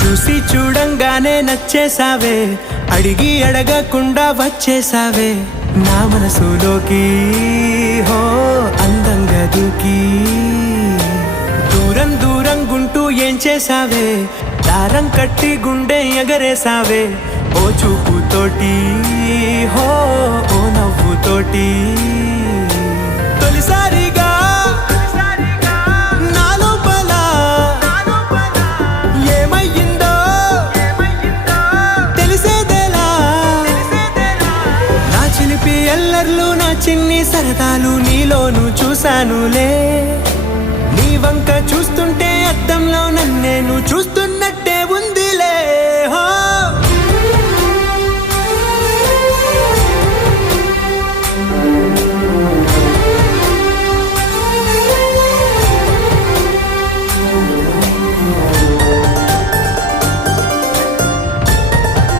చూసి చూడంగానే నచ్చేసావే, అడిగి అడగకుండా వచ్చేసావే నా మనసులోకి. హో అందంగా దూకి దూరం దూరం గుంటూ ఏం చేసావే, దారం కట్టి గుండె ఎగరేసావే ఓ చూపుతోటి. హో ఓ నవ్వుతోటి తొలిసారిగా నా లోపల ఏమయ్యిందో తెలిసేదేలా. నా చిలిపి ఎల్లర్లు నా చిన్ని సరదాలు నీలోను చూశానులే. నీ వంక చూస్తుంటే అద్దంలో నన్నేను చూస్తున్నట్టే